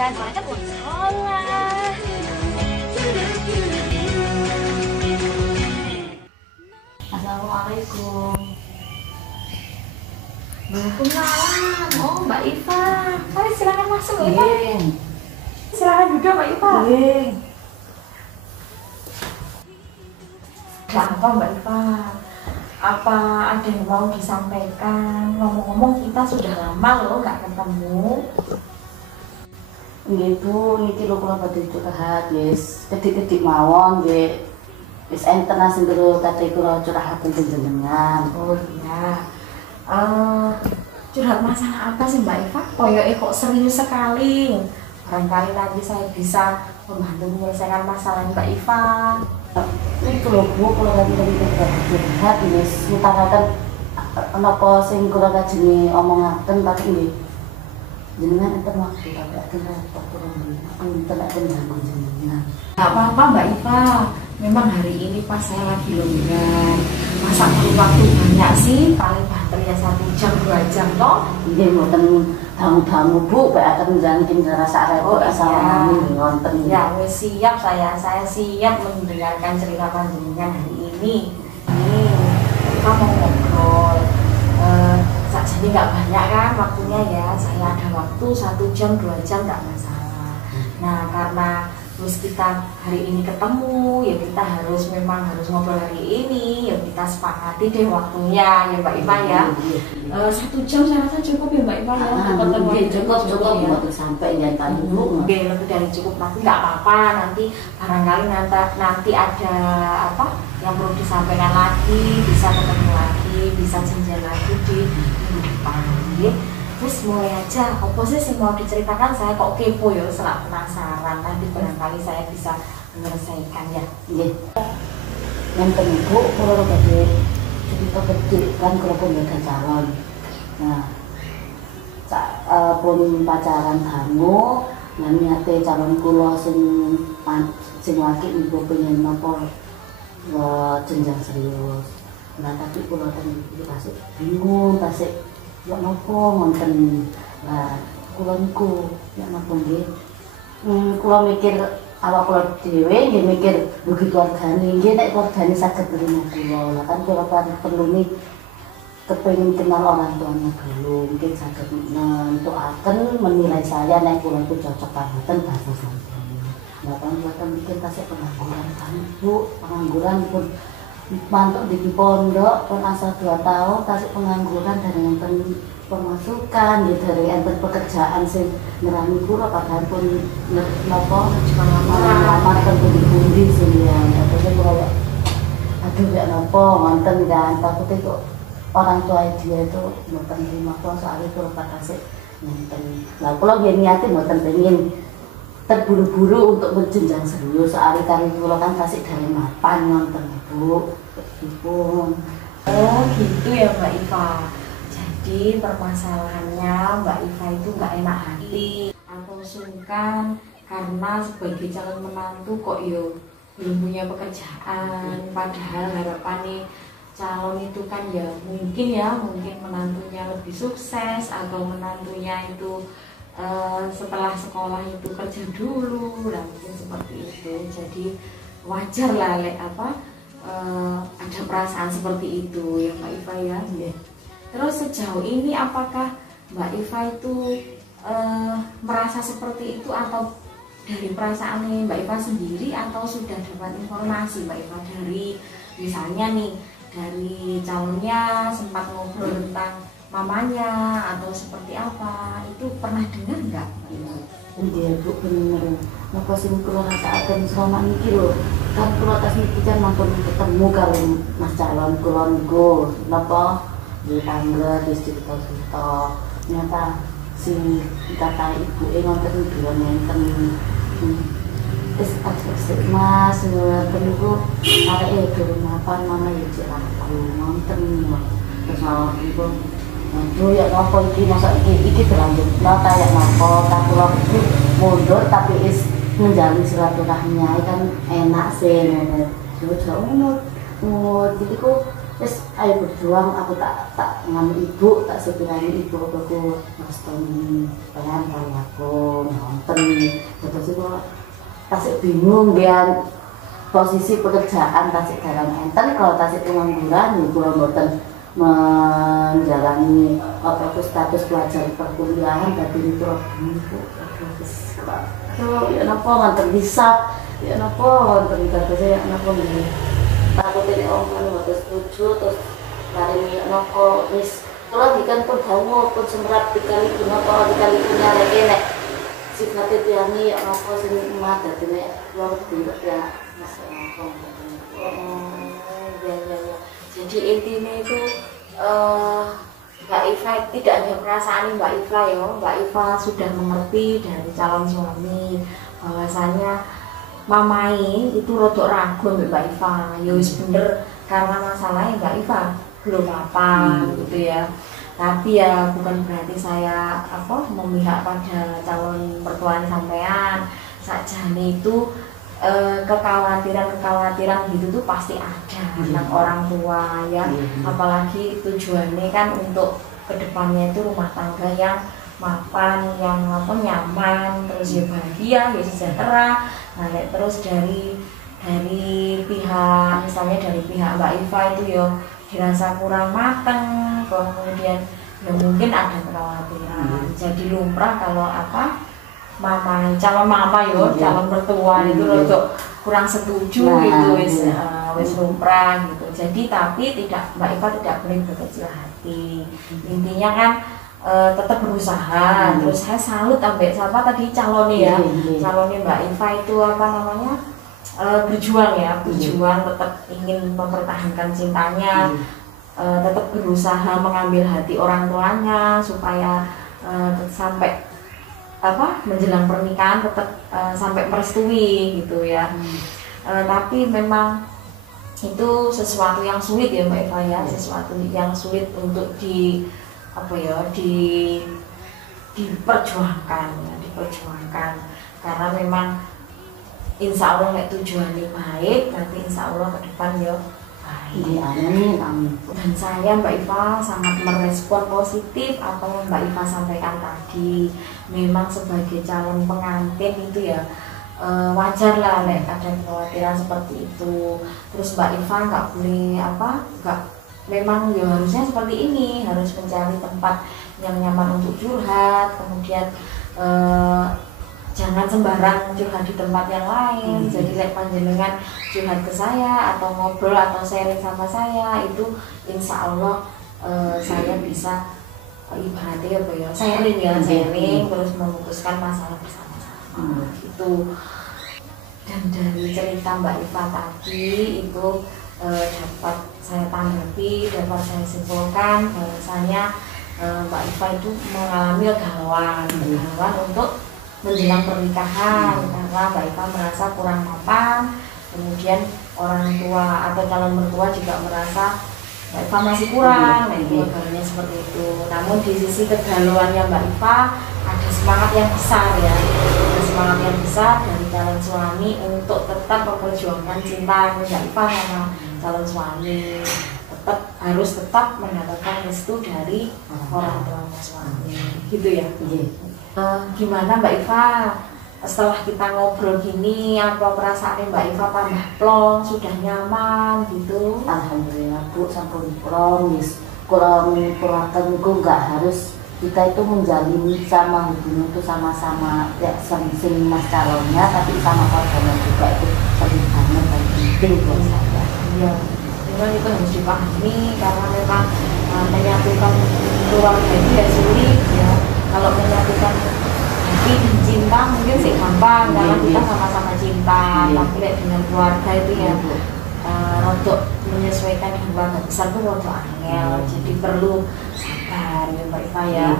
dan waalaikumsalam. Assalamualaikum. Waalaikumsalam. Oh, Mbak Iva. Mari silakan masuk, Mbak Iva. Silakan duduk, Mbak Iva. Ada apa, Mbak Iva? Apa ada yang mau disampaikan? Ngomong-ngomong kita sudah lama loh nggak ketemu. Nggih Bu, niki lho kula badhe curhat wis kedik-kedik mawon nggih. Wis enten sing kate kula curhataken jenengan. Oh iya. Curhat masalah apa sih Mbak Iva? Koyoke kok serius sekali. Barangkali nanti saya bisa membantu menyelesaikan masalah Mbak Iva. Itu lho Bu, kula lagi curhat wis ngutaraken napa sing kula kajenge omongaken tapi nggih. Jenengan enten waktu tapi akan repot kurang punten akan ganggu jenengan. Gak apa-apa Mbak Iva. Memang hari ini pas saya lagi longgar. Masa perlu waktu banyak sih? Paling banter ya 1 jam 2 jam toh? Nggih mboten tamu-tamu Bu, bae akan njangkin rasa repot assalamualaikum wonten. Ya wis siap saya siap mendengarkan cerita panjenengan hari ini. Kita mau ngobrol. Jadi nggak banyak kan waktunya ya, saya ada waktu 1 jam 2 jam nggak masalah. Nah karena terus kita hari ini ketemu ya kita memang harus ngobrol hari ini ya kita sepakati deh waktunya ya Mbak Iva ya. 1 jam saya rasa cukup ya Mbak Iva ya. Cukup ya. Sampai jantan dulu. Oke, lebih dari cukup nanti nggak apa-apa, nanti barangkali nanti ada apa yang perlu disampaikan lagi, bisa ketemu lagi, bisa janjian lagi di minggu depan. Terus mulai aja, apa sih yang mau diceritakan? Saya kok kepo ya, selak penasaran. Nanti barangkali saya bisa menyelesaikan ya. Nggih. Yang Bu, kalau badhe cerita gede kan kalau pun ada calon. Nah, pun pacaran dangu, lan niate calon kula sing laki niku pengen napa jenjang serius. Nah, tapi kula tasik bingung, tasik ya nopo ngonten. Nah, kula niku ya napa nggih. Kula mikir awak kula dhewe nggih mikir mugi keluargane nggih nek keluargane saged nrimo kula. Lah kan kula perlu nih kepengin kenal orang tuanya dulu, mungkin saged nentukaken menilai saya nek kula itu cocok banget bahasa sampeyan. Lah kan kula mikir tasik pengangguran kan Bu, pengangguran pun mantuk di pondok pun asal 2 tahun tasik pengangguran dari enten pemasukan gitu dari enten pekerjaan sing ngerangi kula padahal pun napa lamar pundi-pundi sing ya terus kula aduh ya napa wonten kan takut kok orang tua dia itu mboten terima kok soalnya kula tasik nenten. Lah kula niate mboten pengin terburu-buru untuk berjenjang serius soalnya kali kula kan tasik dari mapan nonton Bu. Pun. Oh gitu ya Mbak Iva. Jadi permasalahannya Mbak Iva itu nggak enak hati atau sungkan karena sebagai calon menantu kok yo belum punya pekerjaan. Padahal harapan calon itu kan ya mungkin menantunya lebih sukses atau menantunya itu setelah sekolah itu kerja dulu, dan mungkin seperti itu. Jadi wajar lah ada perasaan seperti itu ya Mbak Iva ya. Terus sejauh ini apakah Mbak Iva itu merasa seperti itu atau dari perasaan Mbak Iva sendiri atau sudah dapat informasi Mbak Iva dari misalnya nih dari calonnya sempat ngobrol tentang mamanya atau seperti apa, itu pernah dengar nggak Mbak Iva? Iya Bu, bener. Napa sing kula rasakaken selama niki lho. Kan kula tas niki kan mampun ketemu karo Mas calon kula niku. Napa di tangga di cerita-cerita. Nyata si kata ibuke ngonten bilang nenten. Wis ajak Mas ngoten niku areke durung mapan mama ya cek aku ngonten. Terus malah niku aduh ya nopo iki masa iki berlanjut nota ya nopo tak kula mundur tapi is menjalin silaturahmi kan enak sih ngono. Yo ngono. Jadi ku Terus ayo berjuang, aku tak nganu ibu, tak sekiranya ibu aku ngestoni pengen kali aku nonton. Terus itu tasik bingung dia posisi pekerjaan tasik dalam enten, kalau tasik pengangguran ibu mboten menjalani apa itu status pelajar perkuliahan dari itu ibu. Terus ya napa nganter bisa, ya napa nganter bisa, ya napa nih. Takut ini orang kan setuju terus lari noko wis kalau dikan pun dawo pun semrat dikali noko dikali punya lagi nek sifat itu yang ini noko sini emak jadi nek luar tidak ya masih noko ya. Jadi intinya itu Mbak Iva tidak hanya perasaan Mbak Iva ya, Mbak Iva sudah mengerti dari calon suami bahwasanya mamai itu rodok ragu Mbak Iva, ya wis bener karena masalahnya Mbak Iva belum apa gitu ya. Tapi ya bukan berarti saya memihak pada calon mertuanya sampean. Sakjane itu kekhawatiran gitu tuh pasti ada tentang orang tua ya. Apalagi tujuannya kan untuk kedepannya itu rumah tangga yang mapan, yang nyaman, terus ya bahagia, ya sejahtera. Nah, terus dari pihak misalnya dari pihak Mbak Iva itu ya dirasa kurang matang, kemudian ya mungkin ada kekhawatiran. Jadi lumrah kalau calon mama yo, calon mertua itu rodok kurang setuju gitu wis lumrah gitu. Jadi tapi Mbak Iva tidak boleh berkecil hati. Intinya kan tetap berusaha. Terus saya salut sampai siapa tadi calonnya ya, calonnya Mbak Iva itu berjuang tetap ingin mempertahankan cintanya, tetap berusaha mengambil hati orang tuanya supaya sampai menjelang pernikahan tetap sampai merestui gitu ya. Tapi memang itu sesuatu yang sulit ya Mbak Iva ya, sesuatu yang sulit untuk diperjuangkan karena memang insya Allah tujuannya baik, nanti insya Allah ke depan ya baik. Amin. Dan saya Mbak Iva sangat merespon positif apa yang Mbak Iva sampaikan tadi. Memang sebagai calon pengantin itu ya wajar lah ada kekhawatiran seperti itu. Terus Mbak Iva nggak boleh memang ya harusnya seperti ini, harus mencari tempat yang nyaman untuk curhat, kemudian jangan sembarang curhat di tempat yang lain. Jadi panjenengan curhat ke saya atau ngobrol atau sharing sama saya itu insya Allah saya bisa ibaratnya sharing terus memutuskan masalah bersama-sama gitu. Dan dari cerita Mbak Iva tadi itu dapat saya tanggapi, dapat saya simpulkan bahwasanya Mbak Iva itu mengalami kegalauan untuk menjelang pernikahan karena Mbak Iva merasa kurang mapan, kemudian orang tua atau calon mertua juga merasa Mbak Iva masih kurang, itu gambarnya seperti itu. Namun di sisi kegalauannya Mbak Iva ada semangat yang besar ya, ada semangat yang besar dari calon suami untuk tetap memperjuangkan cinta Mbak Iva sama calon suami, harus tetap mendapatkan restu dari orang tua suami, gitu ya. Gimana Mbak Iva setelah kita ngobrol gini, apa perasaan Mbak Iva tambah plong, sudah nyaman gitu? Alhamdulillah Bu, sampun plong, kurang niku nggak harus kita itu menjalin sama hubungan itu sama-sama ya sing mas calonnya, tapi sama korbannya juga itu penting banget dan penting buat saya. Iya, memang itu harus dipahami karena memang menyatukan keluarga itu ya sulit ya. Kalau menyatukan hati dan cinta mungkin sih gampang karena kita sama-sama cinta, tapi dengan keluarga itu ya untuk menyesuaikan dengan keluarga besar itu untuk angel, jadi perlu sabar ya Mbak Iva ya.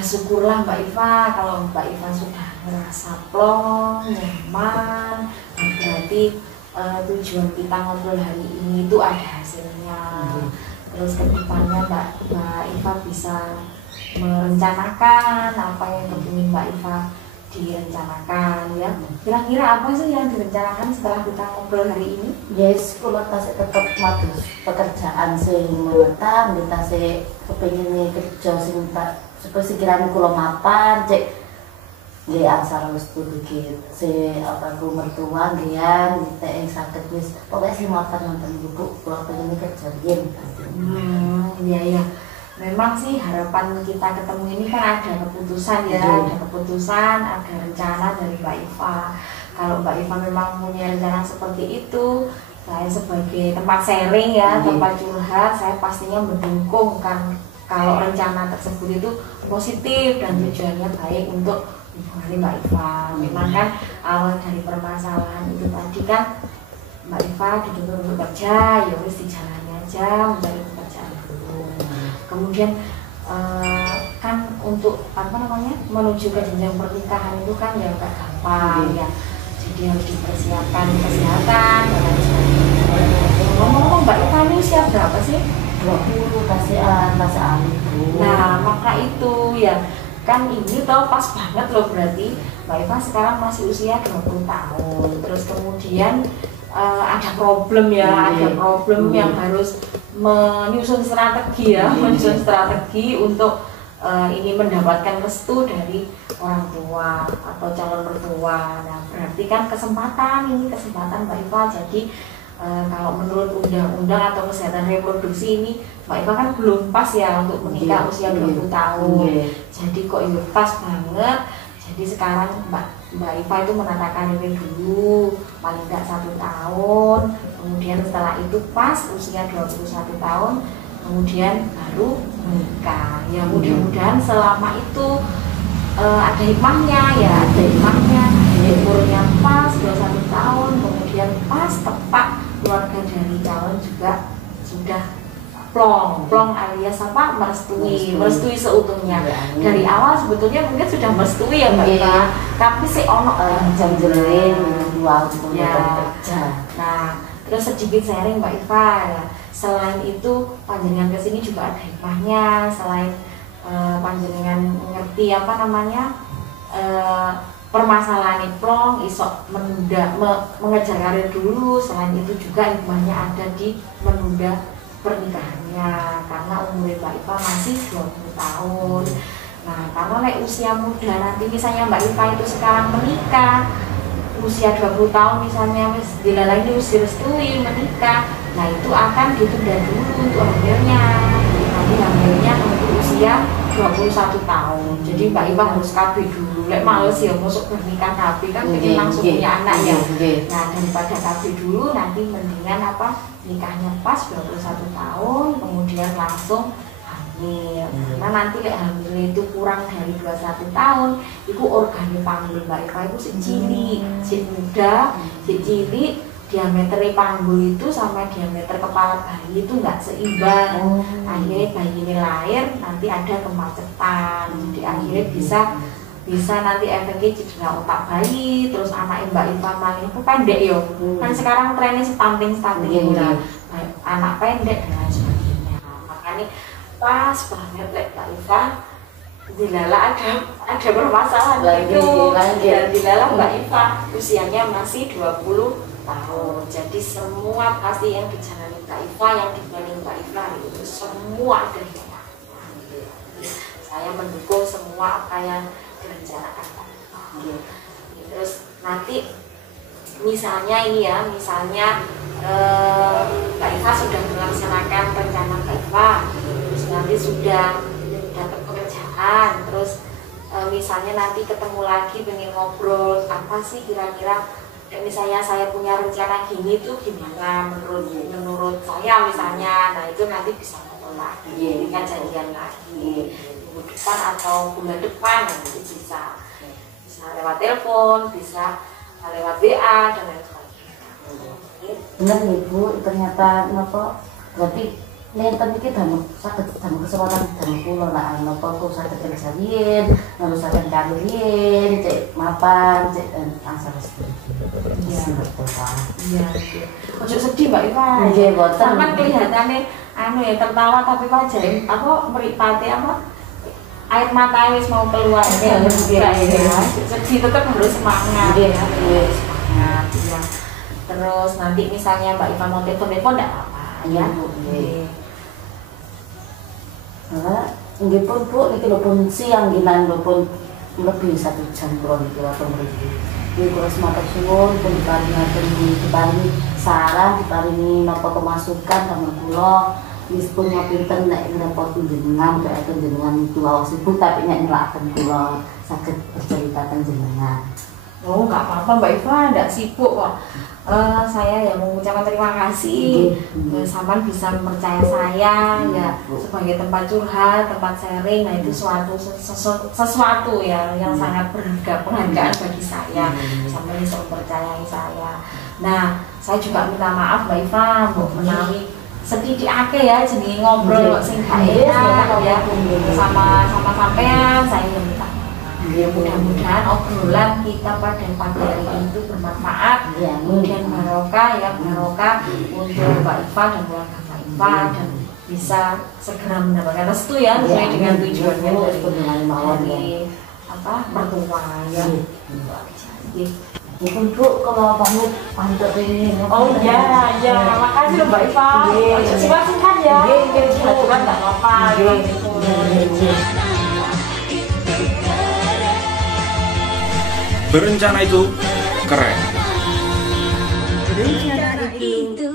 Syukurlah Mbak Iva kalau Mbak Iva sudah merasa plong, nyaman, berarti tujuan kita ngobrol hari ini itu ada hasilnya. Terus kedepannya Mbak Iva bisa merencanakan apa yang kepingin Mbak Iva direncanakan ya. Kira-kira apa sih yang direncanakan setelah kita ngobrol hari ini? Yes, kalau tasik tetap madu pekerjaan sing menetap, kita sih kepingin kerja sing tak sekiranya kalau mapan, cek di angsal wis dikit, si apa ku mertua gian, kita yang sakit wis, pokoknya sih mapan nonton ibu, kalau pengen kerja dia. Iya iya. Memang sih harapan kita ketemu ini kan ada keputusan ya, ada keputusan, ada rencana dari Mbak Iva. Kalau Mbak Iva memang punya rencana seperti itu, saya sebagai tempat sharing ya, tempat curhat, saya pastinya mendukung kan kalau rencana tersebut itu positif dan tujuannya baik untuk hubungan Mbak Iva. Memang kan awal dari permasalahan itu tadi kan Mbak Iva dituntut untuk kerja, ya wis dijalani aja mencari pekerjaan dulu. Kemudian kan untuk apa namanya menuju ke jenjang pernikahan itu kan ya nggak gampang ya, jadi harus dipersiapkan kesehatan dan lain sebagainya. Ngomong-ngomong Mbak Iva ini usia berapa sih? 20 masih alih. Nah maka itu ya kan ini tau pas banget loh, berarti Mbak Iva sekarang masih usia 20 tahun. Terus kemudian ada problem ya, ada problem yang harus menyusun strategi ya, menyusun strategi untuk ini mendapatkan restu dari orang tua atau calon mertua. Nah berarti kan kesempatan Mbak Iva. Jadi kalau menurut undang-undang atau kesehatan reproduksi ini Mbak Iva kan belum pas ya untuk menikah usia 20 tahun. Jadi kok ya pas banget. Jadi sekarang Mbak Iva itu menata karirnya dulu paling nggak 1 tahun, kemudian setelah itu pas usia 21 tahun kemudian baru menikah. Ya mudah-mudahan selama itu ada hikmahnya ya, ada hikmahnya, umurnya pas 21 tahun, kemudian pas tepat keluarga dari calon juga sudah plong alias apa merestui seutuhnya. Dari awal sebetulnya mungkin sudah merestui ya Mbak Iva, tapi si ono jam-jamin ya. Nah terus sedikit sharing Mbak Iva ya. Selain itu panjenengan kesini juga ada hikmahnya. Selain panjenengan ngerti apa namanya permasalahan plong isok menunda mengejar karir dulu. Selain itu juga hikmahnya ada di menunda pernikahannya karena umur Mbak Iva masih 20 tahun. Nah karena usia muda nanti misalnya Mbak Iva itu sekarang menikah usia 20 tahun misalnya dilalai direstui menikah, nah itu akan ditunda dulu untuk hamilnya. Nanti hamilnya untuk usia 21 tahun. Jadi Mbak Iva harus KB dulu. Lek males ya masuk bernikah KB kan pengen langsung punya anak ya. Nah daripada KB dulu nanti mendingan apa nikahnya pas 21 tahun kemudian langsung hamil. Karena nanti lek hamil itu kurang dari 21 tahun, itu organnya panggul Mbak Iva itu si cilik, si muda, si cilik, diameter panggul itu sama diameter kepala bayi itu nggak seimbang. Akhirnya bayi ini lahir nanti ada kemacetan, jadi akhirnya bisa nanti efeknya cedera otak bayi, terus anak Mbak Iva malah itu pendek yo. Kan sekarang trennya stunting udah anak pendek dan lain sebagainya. Makanya pas banget Mbak Iva dilala ada permasalahan itu dan dilala Mbak Iva usianya masih 20 tahun. Jadi semua pasti yang dijalani Mbak Iva, yang dibanding Mbak Iva itu semua ada hikmahnya. Saya mendukung semua apa yang direncanakan Mbak Iva. Terus nanti misalnya ini ya, Mbak Iva sudah melaksanakan rencana Mbak Iva, terus nanti sudah dapat pekerjaan, terus misalnya nanti ketemu lagi pengen ngobrol apa sih kira-kira misalnya saya punya rencana gini tuh gimana menurut saya misalnya. Nah itu nanti bisa ngobrol lagi, kan janjian lagi minggu depan atau bulan depan, nanti bisa lewat telepon, bisa lewat WA dan lain sebagainya. Benar Ibu, ternyata napa berarti nenten iki damel kesempatan damel kula lah napa kok saged kerja riyen, nerusaken karir riyen, cek mapan, cek asal sedih. Iya, betul Pak. Iya. Ojo sedih Mbak Iva. Nggih, boten. Sampeyan kelihatannya ya tertawa tapi wajah apa mripate apa air mata wis mau keluar ya sedih tetap harus semangat ya semangat ya. Terus nanti misalnya Mbak Iva mau telepon enggak apa-apa ya. Nggih pun Bu, niki lho pun siang ginan lho pun lebih 1 jam kula niki wonten mriki. Nggih kula sematur suwun pun diparingi saran, diparingi napa pemasukan kangge kula. Wis pun pinten nek ngrepot jenengan, kaya jenengan itu awas sibuk tapi nek nyelakaken kula saged bercerita teng jenengan. Oh, nggak apa-apa Mbak Iva, nggak sibuk kok. Saya yang mengucapkan terima kasih. Sampean bisa mempercaya saya ya sebagai tempat curhat, tempat sharing. Nah itu sesuatu ya yang sangat berharga, penghargaan bagi saya. Sampean bisa mempercayai saya. Nah, saya juga minta maaf Mbak Iva, mbok menawi sedikit akeh ya jenenge ngobrol kok sing gak enak ya sama sampean. Saya minta ya, mudah-mudahan obrolan kita pada pagi hari ini itu bermanfaat, kemudian barokah ya, barokah untuk Mbak Iva dan keluarga Mbak Iva dan bisa segera mendapatkan restu ya sesuai dengan tujuannya dari apa mertua ya. Itu Bu, kalau pamit pantut ini. Oh iya, ya, makasih Mbak Iva. Singkat ya. Singkat nggak apa-apa. Berencana itu keren. Berencana itu